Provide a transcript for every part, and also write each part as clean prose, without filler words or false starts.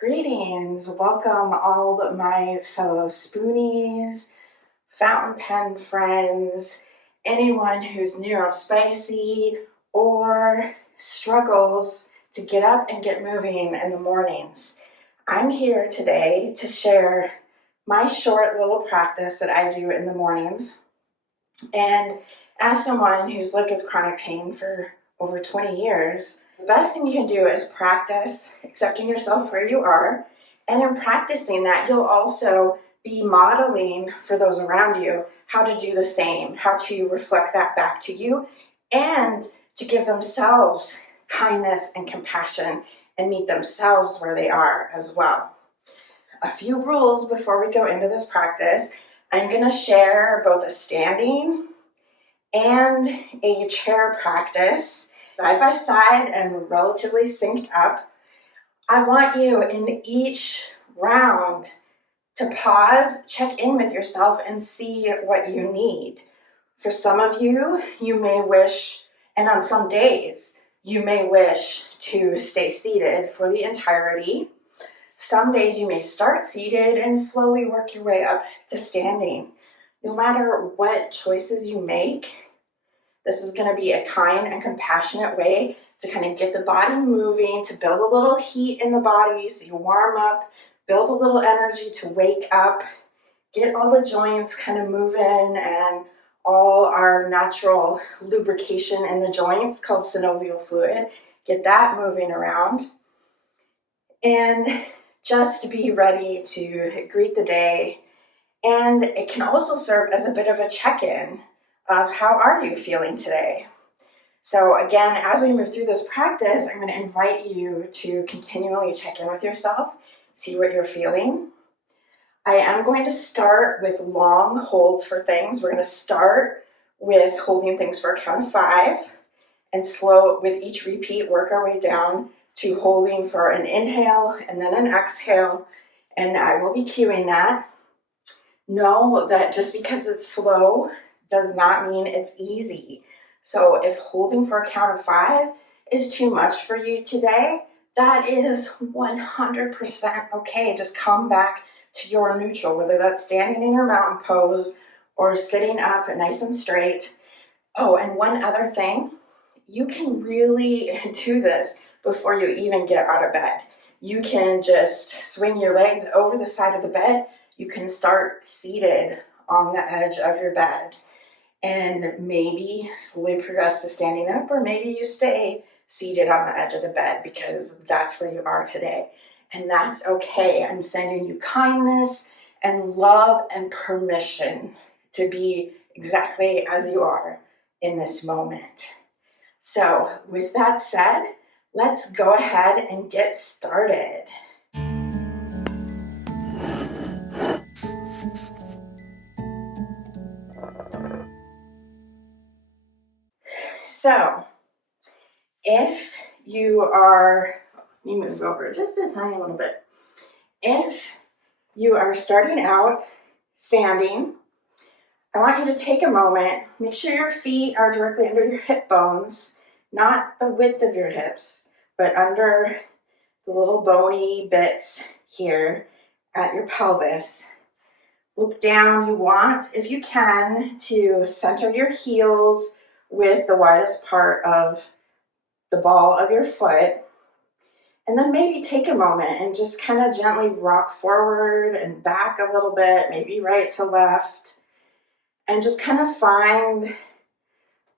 Greetings, welcome all of my fellow spoonies, fountain pen friends, anyone who's neurospicy or struggles to get up and get moving in the mornings. I'm here today to share my short little practice that I do in the mornings. And as someone who's lived with chronic pain for over 20 years, the best thing you can do is practice accepting yourself where you are. And in practicing that, you'll also be modeling for those around you how to do the same, how to reflect that back to you, and to give themselves kindness and compassion and meet themselves where they are as well. A few rules before we go into this practice. I'm going to share both a standing and a chair practice side by side and relatively synced up. I want you in each round to pause, check in with yourself, and see what you need. For some of you, you may wish, and on some days, you may wish to stay seated for the entirety. Some days you may start seated and slowly work your way up to standing. No matter what choices you make, this is going to be a kind and compassionate way to kind of get the body moving, to build a little heat in the body so you warm up, build a little energy to wake up, get all the joints kind of moving and all our natural lubrication in the joints called synovial fluid, get that moving around. And just be ready to greet the day. And it can also serve as a bit of a check-in of how are you feeling today. So again, as we move through this practice, I'm going to invite you to continually check in with yourself, see what you're feeling. I am going to start with long holds for things. We're going to start with holding things for a count of 5 and slow with each repeat, work our way down to holding for an inhale and then an exhale, and I will be cueing that. Know that just because it's slow does not mean it's easy. So if holding for a count of 5 is too much for you today, that is 100% okay. Just come back to your neutral, whether that's standing in your mountain pose or sitting up nice and straight. Oh, and one other thing, you can really do this before you even get out of bed. You can just swing your legs over the side of the bed. You can start seated on the edge of your bed and maybe slowly progress to standing up, or maybe you stay seated on the edge of the bed because that's where you are today. And that's okay. I'm sending you kindness and love and permission to be exactly as you are in this moment. So with that said, let's go ahead and get started. So if you are, let me move over just a tiny little bit. If you are starting out standing, I want you to take a moment, make sure your feet are directly under your hip bones, not the width of your hips, but under the little bony bits here at your pelvis. Look down. You want, if you can, to center your heels with the widest part of the ball of your foot. And then maybe take a moment and just kind of gently rock forward and back a little bit, maybe right to left. And just kind of find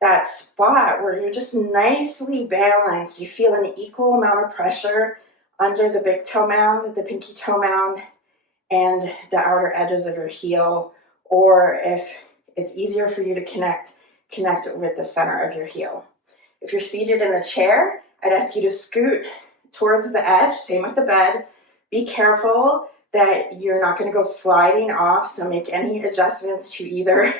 that spot where you're just nicely balanced. You feel an equal amount of pressure under the big toe mound, the pinky toe mound, and the outer edges of your heel. Or if it's easier for you to connect with the center of your heel. If you're seated in the chair, I'd ask you to scoot towards the edge, same with the bed. Be careful that you're not going to go sliding off, so make any adjustments to either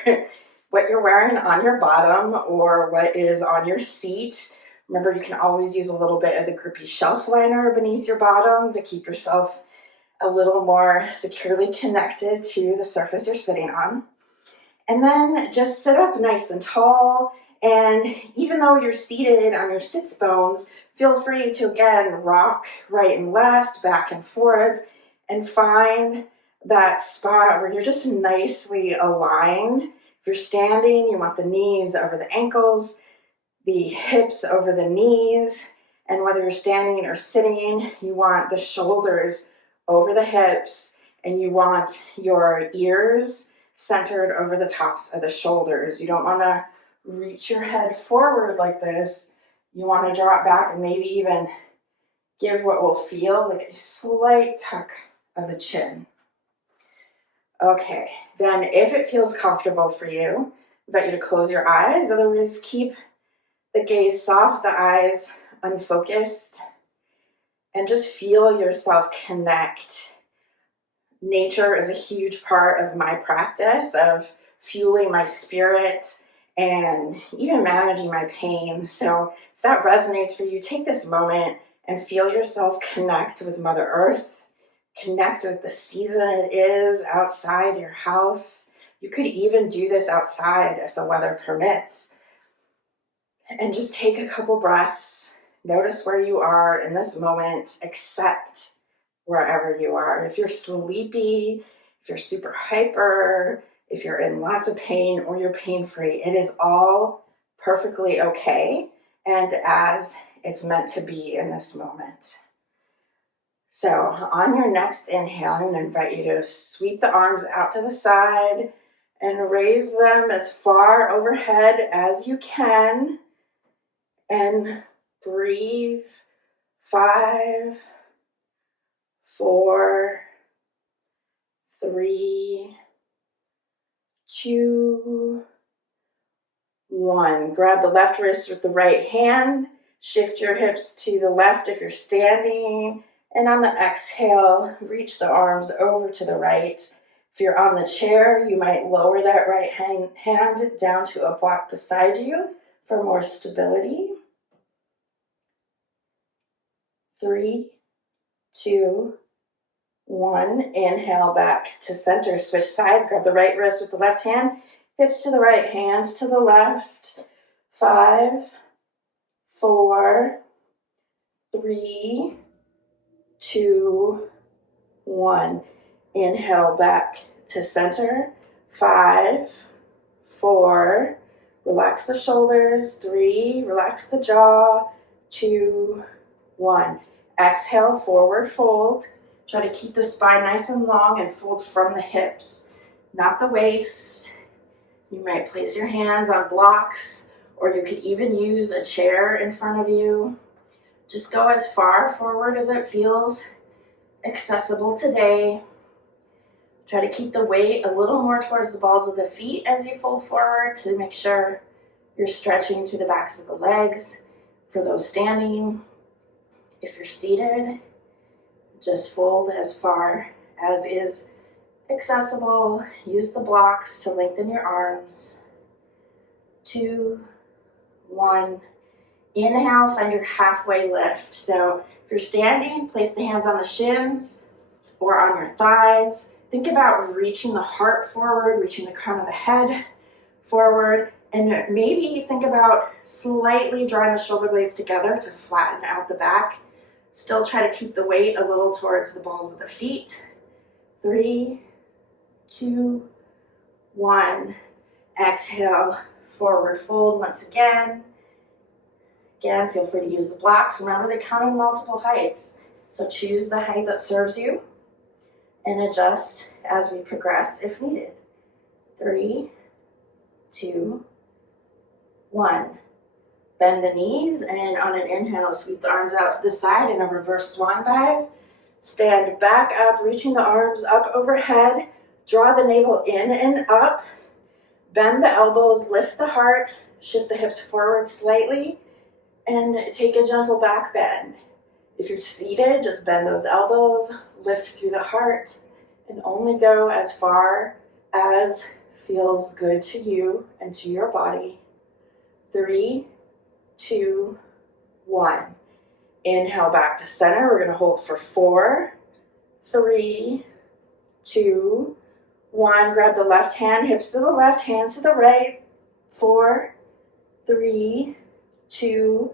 what you're wearing on your bottom or what is on your seat. Remember, you can always use a little bit of the grippy shelf liner beneath your bottom to keep yourself a little more securely connected to the surface you're sitting on. And then just sit up nice and tall. And even though you're seated on your sits bones, feel free to, again, rock right and left, back and forth, and find that spot where you're just nicely aligned. If you're standing, you want the knees over the ankles, the hips over the knees, and whether you're standing or sitting, you want the shoulders over the hips, and you want your ears centered over the tops of the shoulders. You don't want to reach your head forward like this. You want to drop back and maybe even give what will feel like a slight tuck of the chin. Okay, then if it feels comfortable for you, I invite you to close your eyes. Otherwise, keep the gaze soft, the eyes unfocused, and just feel yourself connect. Nature is a huge part of my practice of fueling my spirit and even managing my pain. So if that resonates for you, take this moment and feel yourself connect with Mother Earth, connect with the season it is outside your house. You could even do this outside if the weather permits. And just take a couple breaths. Notice where you are in this moment. Accept wherever you are. If you're sleepy, if you're super hyper, if you're in lots of pain or you're pain-free, it is all perfectly okay and as it's meant to be in this moment. So on your next inhale, I'm going to invite you to sweep the arms out to the side and raise them as far overhead as you can. And breathe. 5, 4, 3, 2, 1. Grab the left wrist with the right hand. Shift your hips to the left if you're standing. And on the exhale, reach the arms over to the right. If you're on the chair, you might lower that right hand down to a block beside you for more stability. 3, 2, 1. Inhale back to center. Switch sides. Grab the right wrist with the left hand. Hips to the right, hands to the left. 5, 4, 3, 2, 1. Inhale back to center. 5, 4. Relax the shoulders. 3. Relax the jaw. 2, 1. Exhale, forward fold. Try to keep the spine nice and long and fold from the hips, not the waist. You might place your hands on blocks, or you could even use a chair in front of you. Just go as far forward as it feels accessible today. Try to keep the weight a little more towards the balls of the feet as you fold forward to make sure you're stretching through the backs of the legs. For those standing, if you're seated, just fold as far as is accessible. Use the blocks to lengthen your arms. 2, 1. Inhale, find your halfway lift. So if you're standing, place the hands on the shins or on your thighs. Think about reaching the heart forward, reaching the crown of the head forward, and maybe think about slightly drawing the shoulder blades together to flatten out the back. Still try to keep the weight a little towards the balls of the feet. 3, 2, 1. Exhale, forward fold once again. Again, feel free to use the blocks. Remember, they come in multiple heights. So choose the height that serves you and adjust as we progress if needed. 3, 2, 1. Bend the knees, and on an inhale, sweep the arms out to the side in a reverse swan dive. Stand back up, reaching the arms up overhead. Draw the navel in and up. Bend the elbows, lift the heart, shift the hips forward slightly, and take a gentle back bend. If you're seated, just bend those elbows, lift through the heart, and only go as far as feels good to you and to your body. 3, 2, 1. Inhale back to center. We're going to hold for 4, 3, 2, 1. Grab the left hand, hips to the left, hands to the right. 4, 3, 2,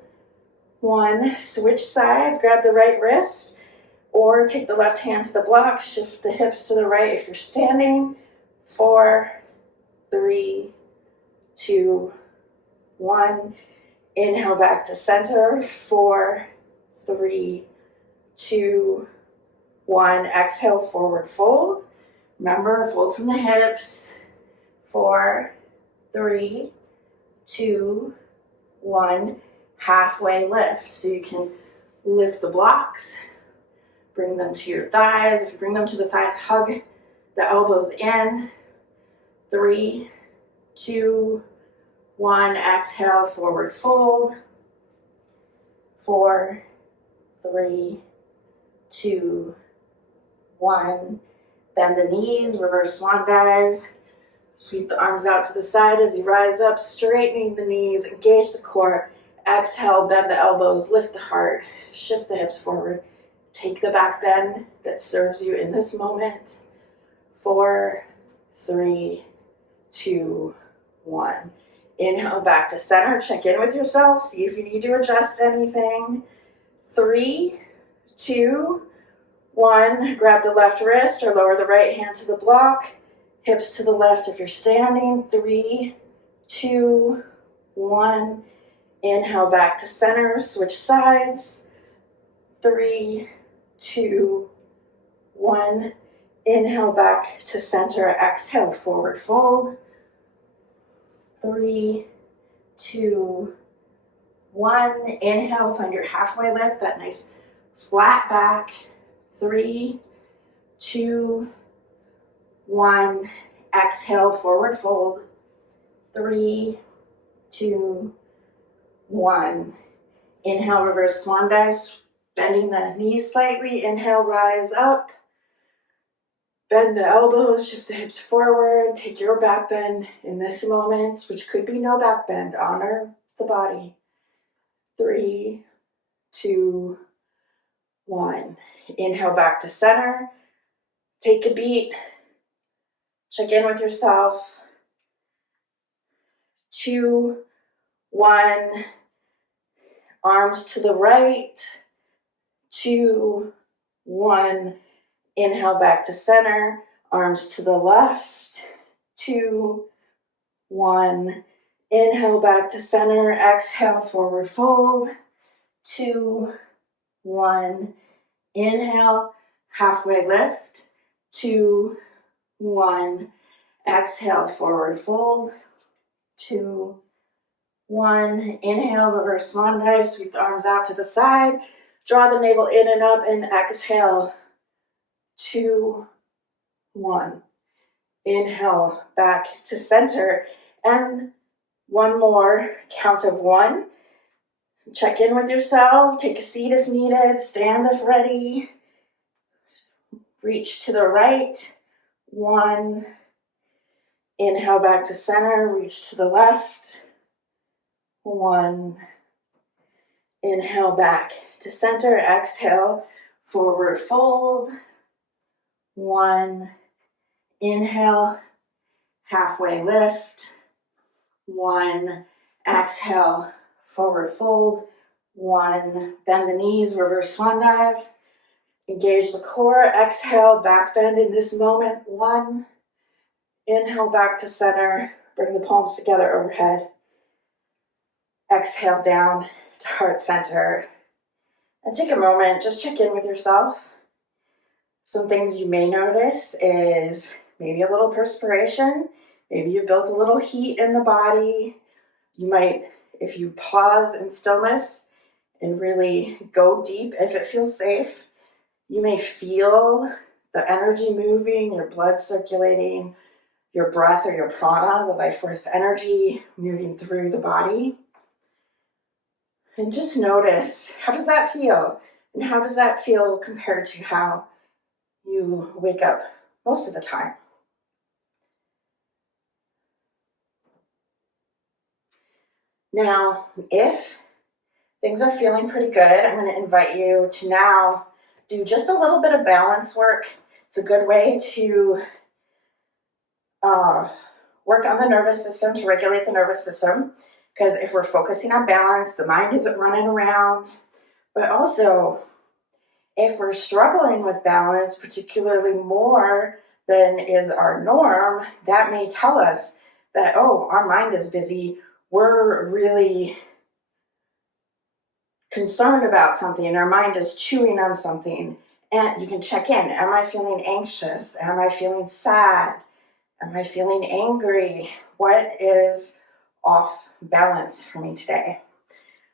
1. Switch sides, grab the right wrist, or take the left hand to the block, shift the hips to the right if you're standing. 4, 3, 2, 1. Inhale back to center. 4, 3, 2, 1. Exhale, forward fold. Remember, fold from the hips. 4, 3, 2, 1. Halfway lift. So you can lift the blocks, bring them to your thighs. If you bring them to the thighs, hug the elbows in. 3, 2, 1. Exhale, forward fold. 4, 3, 2, 1. Bend the knees, reverse swan dive. Sweep the arms out to the side as you rise up, straightening the knees, engage the core. Exhale, bend the elbows, lift the heart, shift the hips forward. Take the back bend that serves you in this moment. 4, 3, 2, 1. Inhale back to center. Check in with yourself. See if you need to adjust anything. 3, 2, 1. Grab the left wrist or lower the right hand to the block. Hips to the left if you're standing. 3, 2, 1. Inhale back to center. Switch sides. 3, 2, 1. Inhale back to center. Exhale, forward fold. 3, 2, 1. Inhale, find your halfway lift, that nice flat back. 3, 2, 1. Exhale, forward fold. 3, 2, 1. Inhale, reverse swan dive, bending the knees slightly. Inhale, rise up. Bend the elbows, shift the hips forward. Take your back bend in this moment, which could be no back bend. Honor the body. 3, 2, 1. Inhale back to center. Take a beat. Check in with yourself. 2, 1. Arms to the right. 2, 1. Inhale back to center. Arms to the left. 2, 1. Inhale back to center. Exhale, forward fold. 2, 1. Inhale, halfway lift. 2, 1. Exhale, forward fold. 2, 1. Inhale, reverse swan dive. Sweep the arms out to the side. Draw the navel in and up and exhale. 2, 1. Inhale, back to center. And one more, count of 1. Check in with yourself. Take a seat if needed. Stand if ready. Reach to the right. 1. Inhale back to center. Reach to the left. 1. Inhale back to center. Exhale, forward fold. 1. Inhale, halfway lift. 1. Exhale, forward fold. 1. Bend the knees, reverse swan dive. Engage the core. Exhale, back bend in this moment. 1. Inhale back to center. Bring the palms together overhead. Exhale down to heart center. And take a moment, just check in with yourself. Some things you may notice is maybe a little perspiration. Maybe you've built a little heat in the body. You might, if you pause in stillness and really go deep, if it feels safe, you may feel the energy moving, your blood circulating, your breath or your prana, the life force energy moving through the body. And just notice, how does that feel? And how does that feel compared to how you wake up most of the time? Now, if things are feeling pretty good, I'm going to invite you to now do just a little bit of balance work. It's a good way to work on the nervous system, to regulate the nervous system, Because if we're focusing on balance, the mind isn't running around. But also, if we're struggling with balance, particularly more than is our norm, that may tell us that, oh, our mind is busy. We're really concerned about something and our mind is chewing on something. And you can check in. Am I feeling anxious? Am I feeling sad? Am I feeling angry? What is off balance for me today?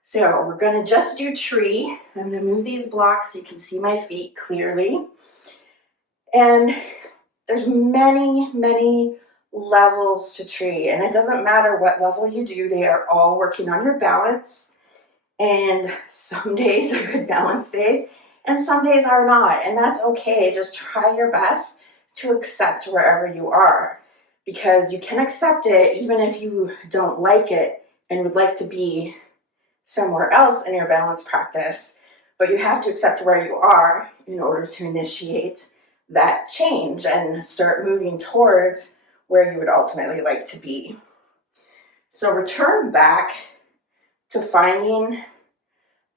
So we're going to just do tree. I'm going to move these blocks so you can see my feet clearly. And there's many, many levels to tree. And it doesn't matter what level you do. They are all working on your balance. And some days are good balance days. And some days are not. And that's okay. Just try your best to accept wherever you are. Because you can accept it even if you don't like it and would like to be somewhere else in your balance practice. But you have to accept where you are in order to initiate that change and start moving towards where you would ultimately like to be. So return back to finding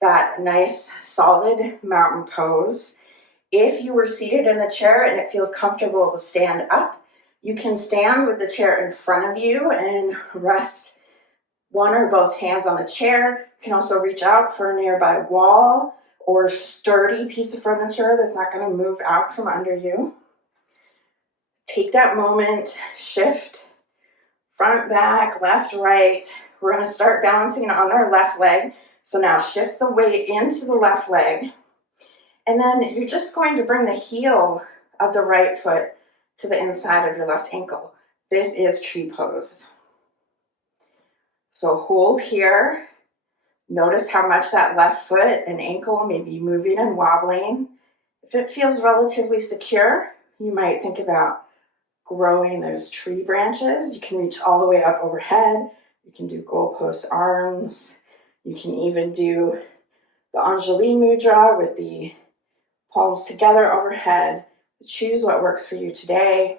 that nice solid mountain pose. If you were seated in the chair and it feels comfortable to stand up, you can stand with the chair in front of you and rest one or both hands on the chair. You can also reach out for a nearby wall or sturdy piece of furniture that's not going to move out from under you. Take that moment, shift, front, back, left, right. We're going to start balancing on our left leg. So now shift the weight into the left leg. And then you're just going to bring the heel of the right foot to the inside of your left ankle. This is tree pose. So hold here. Notice how much that left foot and ankle may be moving and wobbling. If it feels relatively secure, you might think about growing those tree branches. You can reach all the way up overhead. You can do goalpost arms. You can even do the Anjali Mudra with the palms together overhead. Choose what works for you today.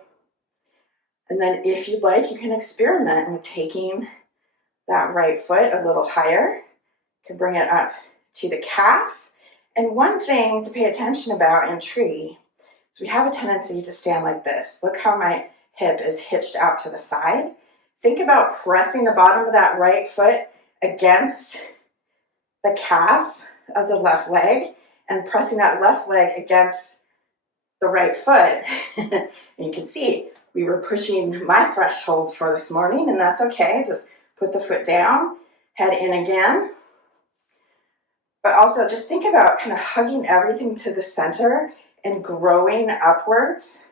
And then if you'd like, you can experiment with taking that right foot a little higher. You can bring it up to the calf. And one thing to pay attention about in tree is we have a tendency to stand like this. Look how my hip is hitched out to the side. Think about pressing the bottom of that right foot against the calf of the left leg and pressing that left leg against the right foot. And you can see we were pushing my threshold for this morning, and that's okay. Just put the foot down, head in again. But also just think about kind of hugging everything to the center and growing upwards.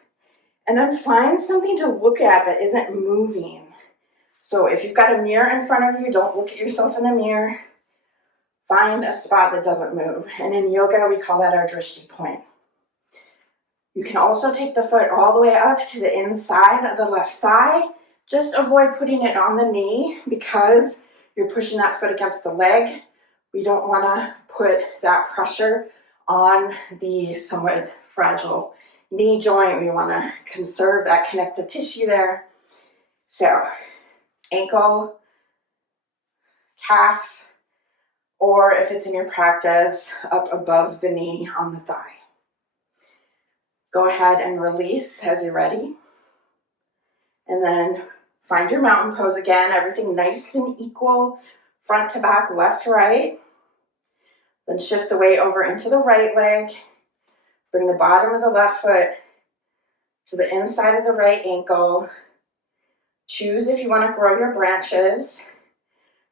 And then find something to look at that isn't moving. So if you've got a mirror in front of you, don't look at yourself in the mirror. Find a spot that doesn't move. And in yoga, we call that our drishti point. You can also take the foot all the way up to the inside of the left thigh. Just avoid putting it on the knee because you're pushing that foot against the leg. We don't want to put that pressure on the somewhat fragile knee joint. We want to conserve that connective tissue there. So, ankle, calf, or if it's in your practice, up above the knee on the thigh. Go ahead and release as you're ready. And then find your mountain pose again, everything nice and equal, front to back, left to right. Then shift the weight over into the right leg. Bring the bottom of the left foot to the inside of the right ankle. Choose if you want to grow your branches.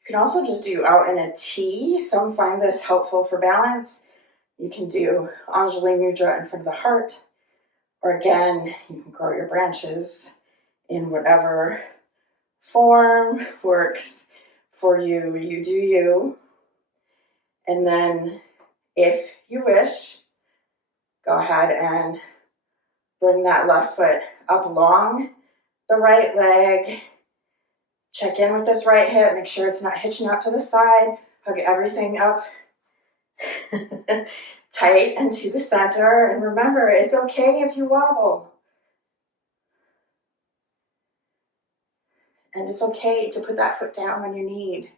You can also just do out in a T. Some find this helpful for balance. You can do Anjali Mudra in front of the heart. Or again, you can grow your branches in whatever form works for you. You do you. And then if you wish, go ahead and bring that left foot up along the right leg. Check in with this right hip. Make sure it's not hitching out to the side. Hug everything up tight and to the center. And remember, it's okay if you wobble. And it's okay to put that foot down when you need.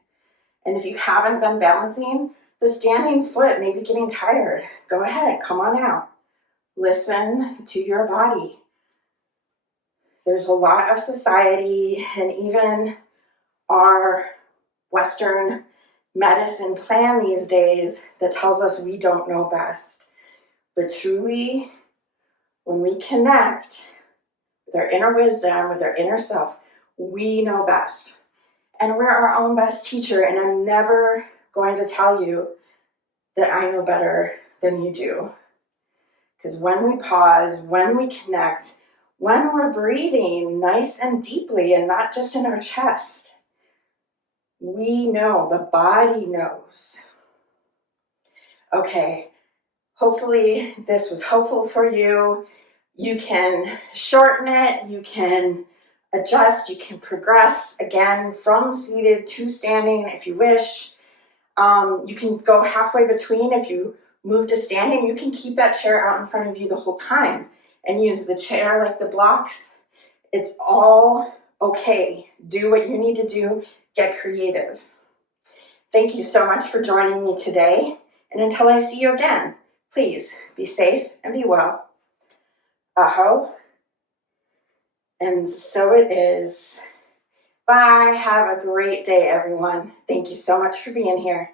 And if you haven't been balancing, the standing foot may be getting tired. Go ahead, come on out. Listen to your body. There's a lot of society and even our Western medicine plan these days that tells us we don't know best. But truly, when we connect with our inner wisdom, with our inner self, we know best. And we're our own best teacher, and I'm never going to tell you that I know better than you do. Because when we pause, when we connect, when we're breathing nice and deeply and not just in our chest, we know, the body knows. Okay, hopefully this was helpful for you. You can shorten it, you can adjust, you can progress again from seated to standing if you wish. You can go halfway between. If you move to standing, you can keep that chair out in front of you the whole time and use the chair like the blocks. It's all okay. Do what you need to do. Get creative. Thank you so much for joining me today. And until I see you again, please be safe and be well. Aho. And so it is. Bye. Have a great day, everyone. Thank you so much for being here.